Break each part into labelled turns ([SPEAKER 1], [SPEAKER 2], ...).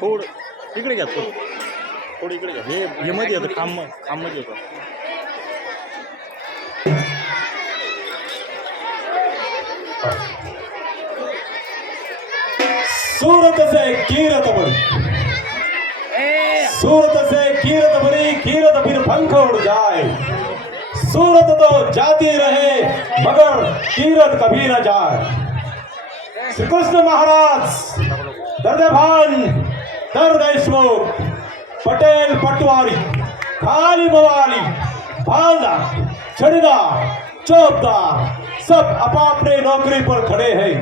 [SPEAKER 1] थोडं इकडे घ्या थोडं. थोडं इकडे घ्या. हे हे मध्ये येतं खांब खांबमध्ये येतं.
[SPEAKER 2] सूरत से कीरत बड़ी सूरत से कीरत बड़ी कीरत फिर पंख उड़ जाए सूरत तो जाती रहे मगर कीरत कभी न जाए श्री कृष्ण महाराज दर्दभान. दर देशमुख पटेल पटवारी खाली मवाली भालदार छड़ीदार चौकदार सब अपने नौकरी पर खड़े हैं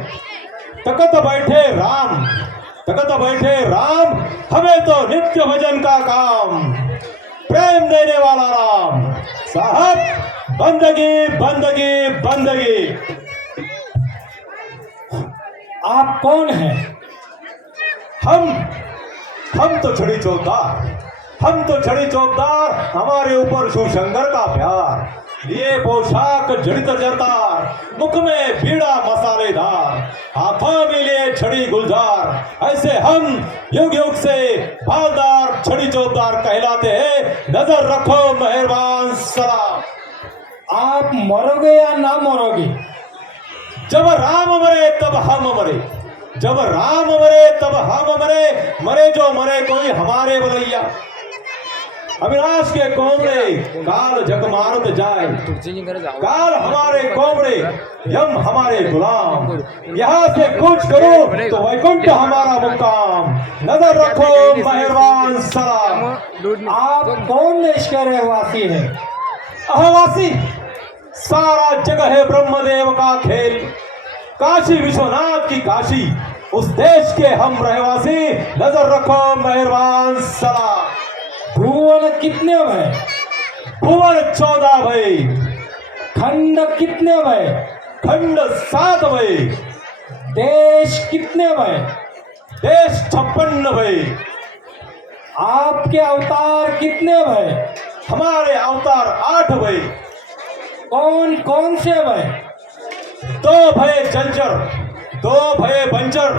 [SPEAKER 2] तकत बैठे राम तकत बैठे राम हमें तो नित्य भजन का काम प्रेम देने वाला राम साहब बंदगी बंदगी बंदगी आप कौन हैं? हम हम तो छड़ी चौकदार। हम तो छड़ी चौकदार। हमारे ऊपर शिवशंकर का प्यार। ये पोशाक जड़ित जरदार। मुख में पीड़ा मसालेदार। हाथों में लिए छड़ी गुलजार। ऐसे हम युग युग से बालदार छड़ी चौकदार कहलाते हैं। नज़र रखो मेहरबान, सलाम।
[SPEAKER 3] आप मरोगे या ना मरोगे?
[SPEAKER 2] जब राम मरे, तब हम मरे। जब राम मरे, तब हम मरे मरे जो मरे, कोई हमारे बलैया अविनाश के कोमड़े, काल जग मारत जाए। काल हमारे कोमड़े, यम हमारे गुलाम। यहाँ से कुछ करो तो वैकुंठ हमारा मुकाम। नज़र रखो, मेहरबान, सलाम।
[SPEAKER 3] आप कौन देश के रहवासी हैं?
[SPEAKER 2] अहवासी। सारा जगह है ब्रह्मदेव का खेल। काशी विश्वनाथ की काशी। उस देश के हम रहवासी, नज़र रखो मेहरबान सलाम।
[SPEAKER 3] भुवन कितने भय
[SPEAKER 2] भुवन चौदह भाई
[SPEAKER 3] खंड कितने भय
[SPEAKER 2] खंड सात भाई
[SPEAKER 3] देश कितने भय
[SPEAKER 2] देश छप्पन भाई
[SPEAKER 3] आपके अवतार कितने भय
[SPEAKER 2] हमारे अवतार आठ भाई
[SPEAKER 3] कौन कौन से भय
[SPEAKER 2] दो भय जंजर दो भय बंजर,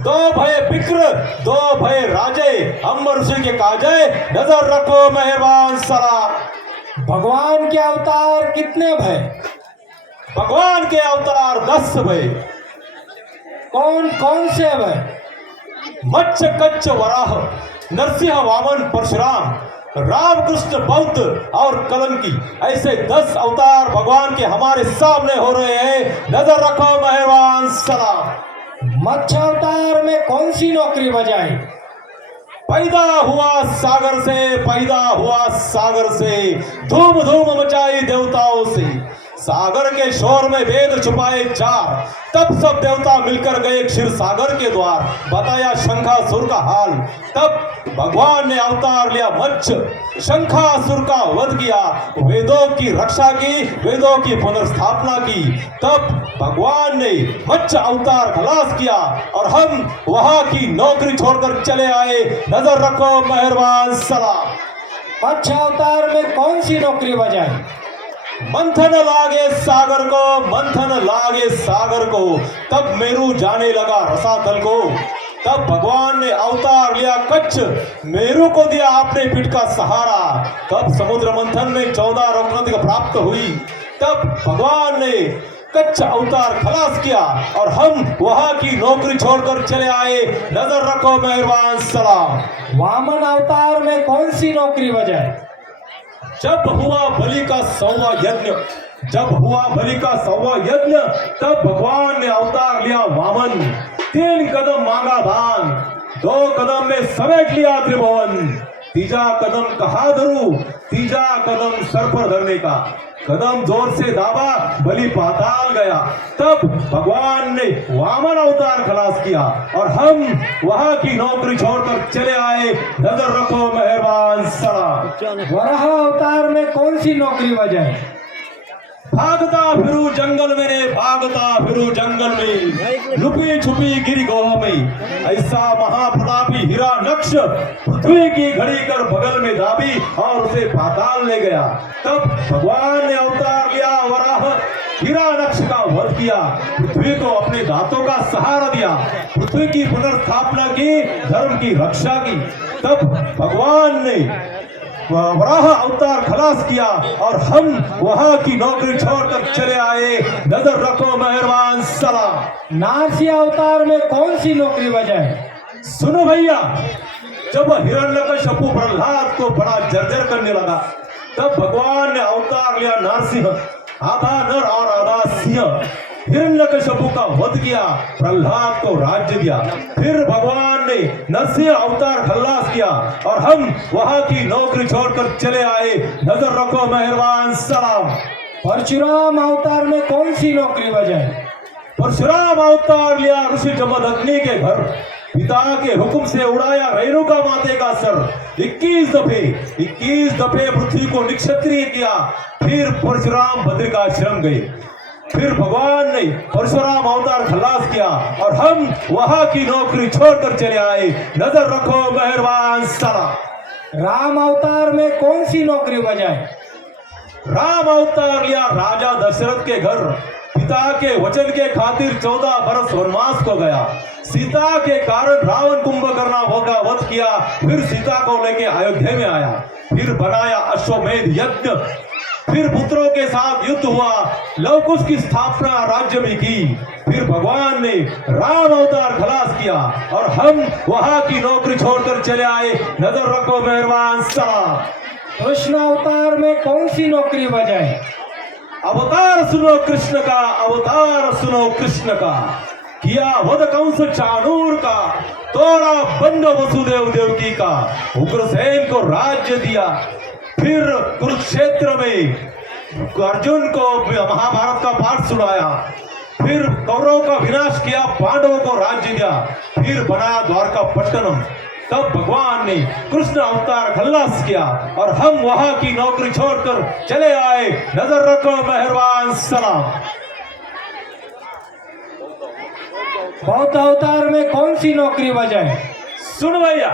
[SPEAKER 2] दो भय बिक्र, दो भय राजे। अम्बर ऋषि के काजे नज़र रखो मेहरबान सलाम
[SPEAKER 3] भगवान के अवतार कितने भय?
[SPEAKER 2] भगवान के अवतार दस भय।
[SPEAKER 3] कौन कौन से भय?
[SPEAKER 2] मच्छ कच्छ वराह, नरसिंह वामन परशुराम। राम कृष्ण बौद्ध और कलंकी ऐसे दस अवतार भगवान के हमारे सामने हो रहे हैं। नज़र रखो मेहरबान सलाम।
[SPEAKER 3] मत्स्य अवतार में कौन सी नौकरी बजाई
[SPEAKER 2] पैदा हुआ सागर से पैदा हुआ सागर से। धूम धूम मचाई देवताओं से। सागर के शोर में वेद छुपाए चार। तब सब देवता मिलकर गए क्षीर सागर के द्वार। बताया शंखासुर का हाल। तब भगवान ने अवतार लिया मच्छ। शंखासुर का वध किया। वेदों की रक्षा की, वेदों की पुनर्स्थापना की। तब भगवान ने मच्छ अवतार खलास किया और हम वहाँ की नौकरी छोड़कर चले आए। नज़र रखो, मेहरबान, सलाम।
[SPEAKER 3] मच्छ अवतार में कौन सी नौकरी बजाई
[SPEAKER 2] मंथन लागे सागर को, मंथन लागे सागर को। तब मेरू जाने लगा रसातल को। तब भगवान ने अवतार लिया कच्छ। मेरू को दिया आपने पीठ का सहारा। तब समुद्र मंथन में चौदह रत्न प्राप्त हुई। तब भगवान ने कच्छ अवतार खलास किया और हम वहाँ की नौकरी छोड़कर चले आए। नज़र रखो मेहरबान, सलाम।
[SPEAKER 3] वामन अवतार में कौन सी नौकरी बजाई
[SPEAKER 2] जब हुआ बलि का सौवा यज्ञ जब हुआ बलि का सौवा यज्ञ तब भगवान ने अवतार लिया वामन। तीन कदम मांगा दान दो कदम में समेट लिया त्रिभुवन। तीजा कदम कहा धरू, तीजा कदम सर पर धरने का। कदम ज़ोर से दाबा, बलि पाताल गया। तब भगवान ने वामन अवतार खलास किया, और हम वहाँ की नौकरी छोड़कर चले आए। नज़र रखो मेहरबान।
[SPEAKER 3] वराह अवतार में कौन सी नौकरी बजाए?
[SPEAKER 2] भागता फिरू जंगल में, भागता फिरू जंगल में। लुपी छुपी गिरी गोह में। ऐसा महाप्रतापी हीरा नक्श पृथ्वी की घड़ी कर बगल में दाबी और उसे पाताल ले गया। तब भगवान ने अवतार लिया, वराह हीरा नक्श का वध किया। पृथ्वी को अपने दांतों का सहारा दिया। पृथ्वी की पुनर्स्थापना की, धर्म की रक्षा की। तब भगवान ने वराह अवतार खलास किया और हम वहाँ की नौकरी छोड़कर चले आए। नज़र रखो मेहरबान सलाम।
[SPEAKER 3] नारसी अवतार में कौन सी नौकरी बजाए?
[SPEAKER 2] सुनो भैया जब हिरण्यकश्यपु प्रहलाद को बड़ा जर्जर करने लगा तब भगवान ने अवतार लिया नरसिंह आधा नर और आधा सिंह। हिरण्यकश्यपु का वध किया प्रहलाद को राज्य दिया। फिर भगवान ने नरसिंह अवतार खल्लास किया और हम वहाँ की नौकरी छोड़कर चले आए। नज़र रखो मेहरबान सलाम।
[SPEAKER 3] परशुराम अवतार में कौन सी नौकरी बजाए?
[SPEAKER 2] परशुराम अवतार लिया ऋषि जमद अग्नि के घर। पिता के हुक्म से उड़ाया रेणुका माते का सर। 21 दफे 21 दफे पृथ्वी को निक्षत्रिय किया। फिर परशुराम बद्रिकाश्रम गए। फिर भगवान ने परशुराम अवतार खलास किया और हम वहाँ की नौकरी छोड़कर चले आए। नज़र रखो मेहरबान सलाम
[SPEAKER 3] राम अवतार में कौन सी नौकरी बजाए?
[SPEAKER 2] राम अवतार लिया राजा दशरथ के घर पिता के वचन के खातिर चौदह बरस वनवास को गया। सीता के कारण रावण कुंभकर्ण का वध किया फिर सीता को लेके अयोध्या में आया। फिर बनाया अश्वमेध यज्ञ फिर पुत्रों के साथ युद्ध हुआ। लवकुश की स्थापना राज्य में की। फिर भगवान ने राम अवतार खलास किया और हम वहाँ की नौकरी छोड़कर चले आए। नज़र रखो मेहरबान सलाम
[SPEAKER 3] कृष्ण अवतार में कौन सी नौकरी बजाए?
[SPEAKER 2] अवतार सुनो कृष्ण का अवतार सुनो कृष्ण का। किया वध कंस चाणूर का तोड़ा बंद वसुदेव देवकी का। उग्रसेन को राज्य दिया। फिर कुरुक्षेत्र में अर्जुन को महाभारत का पाठ सुनाया। फिर कौरव का विनाश किया, पांडवों को राज्य दिया, फिर बनाया द्वारका पट्टनम। तब भगवान ने कृष्ण अवतार खल्लास किया और हम वहाँ की नौकरी छोड़कर चले आए। नज़र रखो मेहरबान, सलाम।
[SPEAKER 3] बौद्ध अवतार में कौन सी नौकरी बजाए?
[SPEAKER 2] सुन भैया।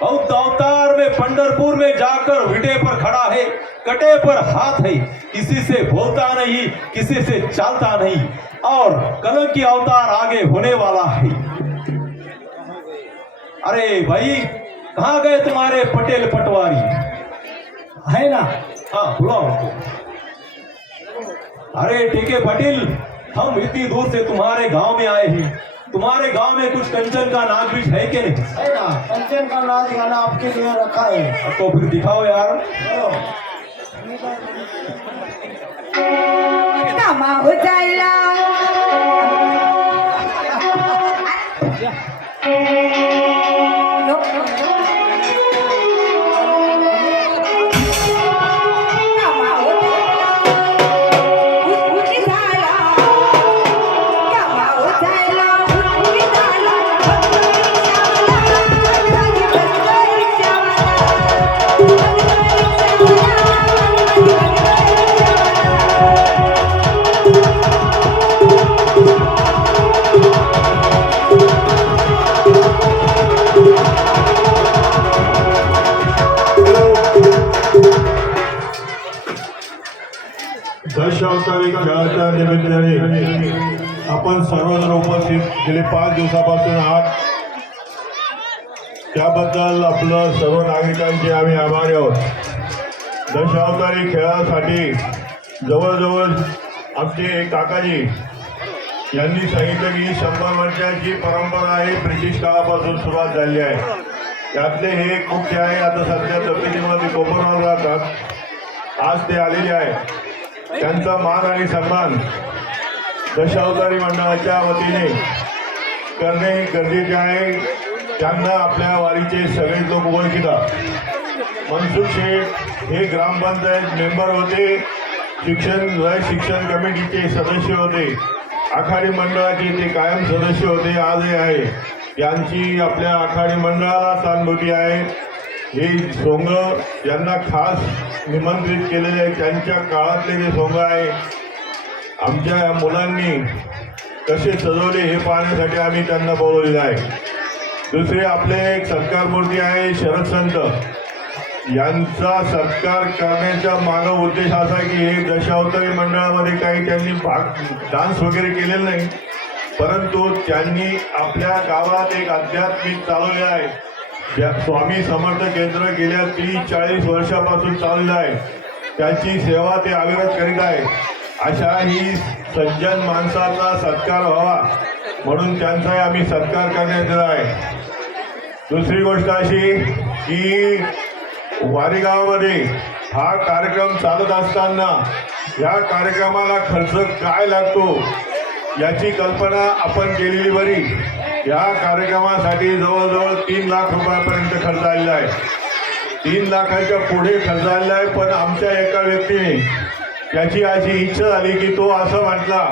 [SPEAKER 2] बौद्ध अवतार में पंडरपुर में जाकर विटे पर खड़ा है कटे पर हाथ है। किसी से बोलता नहीं किसी से चालता नहीं। और कलंकी अवतार आगे होने वाला है। अरे भाई कहा गए तुम्हारे पटेल पटवारी?
[SPEAKER 3] है ना?
[SPEAKER 2] हाँ बुलाओ। अरे टीके पटेल हम इतनी दूर से तुम्हारे गाँव में आए हैं। तुम्हारे गाँव में कुछ कंचन का नाच भी है क्या नहीं?
[SPEAKER 4] है ना कंचन का नाच गाना आपके लिए रखा है।
[SPEAKER 2] तो फिर दिखाओ यार।
[SPEAKER 5] हो जायला
[SPEAKER 6] खेळाच्या निमित्ताने आपण सर्वजण उपस्थित गेले पाच दिवसापासून आहात त्याबद्दल आपलं सर्व नागरिकांचे आम्ही आभारी आहोत. दशावतारी खेळासाठी जवळजवळ आमचे काकाजी यांनी सांगितलं की ही शंभर वर्षाची परंपरा आहे ब्रिटिश काळापासून सुरुवात झाली आहे. त्यातले हे मुख्य आहे आता सध्या तब्येतीमध्ये कोपरवर राहतात आज ते आलेले आहे. त्यांचा मान आणि सन्मान दशावतारी मंडळाच्या वतीने करणे गरजेचे आहे. त्यांना आपल्या वारीचे सगळे लोक ओळखितात. मनसुख शेठ हे ग्रामपंचायत मेंबर होते. शिक्षण लय शिक्षण कमिटीचे सदस्य होते. आखाडी मंडळाचे ते कायम सदस्य होते. आजही आहे. यांची आपल्या आखाडी मंडळाला सहानुभूती आहे. हे सोंग यांना खास निमंत्रित केलेले आहे. त्यांच्या काळातले जे सोंग आहे आमच्या या मुलांनी कसे सजवले हे पाहण्यासाठी आम्ही त्यांना बोलवलेलं आहे. दुसरे आपले एक सत्कार मूर्ती आहे शरद संत. यांचा सत्कार करण्याचा मानव उद्देश असा की हे दशावतारी मंडळामध्ये काही त्यांनी भाग डान्स वगैरे केलेला नाही. परंतु त्यांनी आपल्या गावात एक आध्यात्मिक चालवले आहे. या स्वामी समर्थ केंद्र गेल्या तीस चाळीस वर्षापासून चाललं आहे. त्याची सेवा ते अविरत करीत आहे. अशा ही सज्जन माणसाचा सत्कार व्हावा म्हणून त्यांचाही आम्ही सत्कार करण्यात येत आहे. दुसरी गोष्ट अशी की वारीगावामध्ये हा कार्यक्रम चालत असताना या कार्यक्रमाला खर्च काय लागतो याची कल्पना आपण केलेली बरी. या कार्यक्रमासाठी जवळजवळ तीन लाख रुपयापर्यंत खर्च आलेला आहे. तीन लाखाच्या पुढे खर्च आलेला आहे पण आमच्या एका व्यक्तीने त्याची अशी इच्छा झाली की तो असं म्हटला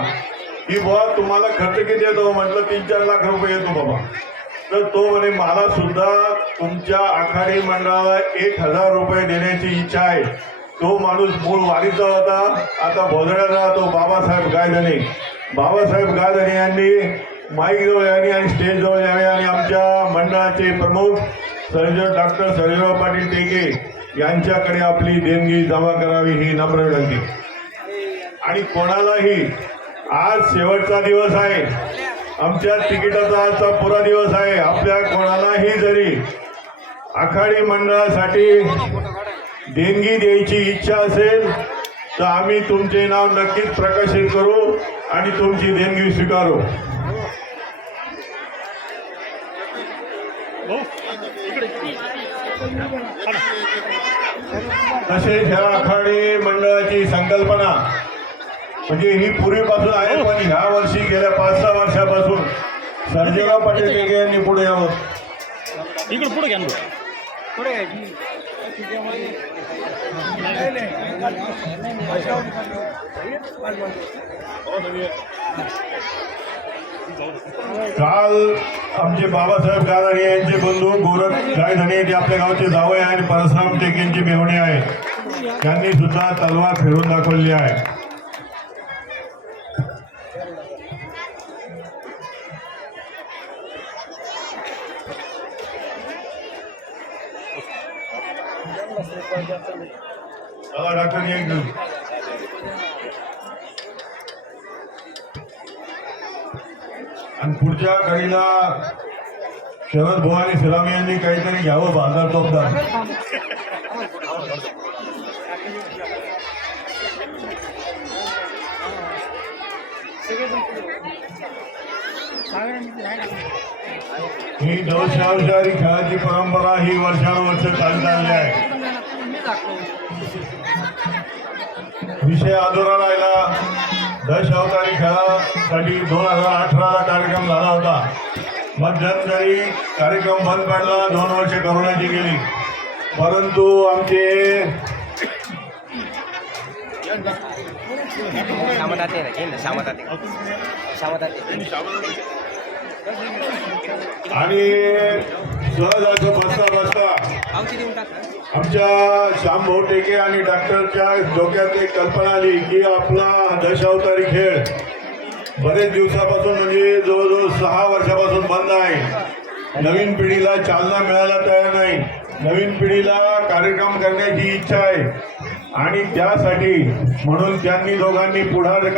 [SPEAKER 6] की बुवा तुम्हाला खर्च किती येतो? म्हटलं तीन चार लाख रुपये येतो बाबा. तर तो म्हणे मला सुद्धा तुमच्या आखाडी मंडळाला एक हजार रुपये देण्याची इच्छा आहे. तो माणूस मूळ वारीचा होता आता भोजड्याचा राहतो बाबासाहेब गायधने. बाबासाहेब गायधने यांनी माईक जवळ यावे आणि स्टेज जवळ यावे आणि आमच्या मंडळाचे प्रमुख सर्जन डॉक्टर सर्जराव पाटील टेके यांच्याकडे आपली देणगी जमा करावी ही नम्र विनंती. आणि कोणालाही आज शेवटचा दिवस आहे. आमच्या तिकिटाचा आजचा पुरा दिवस आहे. आपल्या कोणालाही जरी आखाडी मंडळासाठी देणगी द्यायची इच्छा असेल तर आम्ही तुमचे नाव नक्कीच प्रकाशित करू आणि तुमची देणगी स्वीकारू
[SPEAKER 1] भाऊ इकडे
[SPEAKER 6] तसेच ह्या आखाडी मंडळाची संकल्पना म्हणजे ही पूर्वीपासून आहे पण ह्या वर्षी गेल्या पाच सहा वर्षापासून सर्जेराव पाटील टेके यांनी पुढे यावं.
[SPEAKER 1] इकडे पुढे घ्या ना. भाऊ.
[SPEAKER 6] काल आमचे बाबासाहेब गादाणे यांचे बंधू गोरख गायधणे ते आपल्या गावचे जावय आहे आणि परशुराम टेक यांची आहे. त्यांनी सुद्धा तलवार फिरून दाखवली आहे. डॉक्टर आणि पुढच्या घडीला शरद भवानी सिरामी यांनी काहीतरी घ्यावं बाजार टोपदार. ही दशावशारी खेळाची परंपरा ही वर्षानुवर्ष चालत आली आहे. विषय अधुरा राहिला. दशावतारी खेळासाठी दोन हजार अठराला कार्यक्रम झाला होता. मध्यंतरी कार्यक्रम बंद पडला दोन वर्ष करोनाची गेली. परंतु आमचे आणि सहज असं बसता बसता आमच्या श्यामभाऊ टेके आणि डॉक्टरच्या डोक्यात एक कल्पना आली की आपला दशावतारी खेळ बरेच दिवसापासून म्हणजे जवळजवळ सहा वर्षापासून बंद आहे. नवीन पिढीला चालना मिळायला तयार नाही. नवीन पिढीला कार्यक्रम करण्याची इच्छा आहे. आणि त्यासाठी म्हणून त्यांनी दोघांनी पुढाकार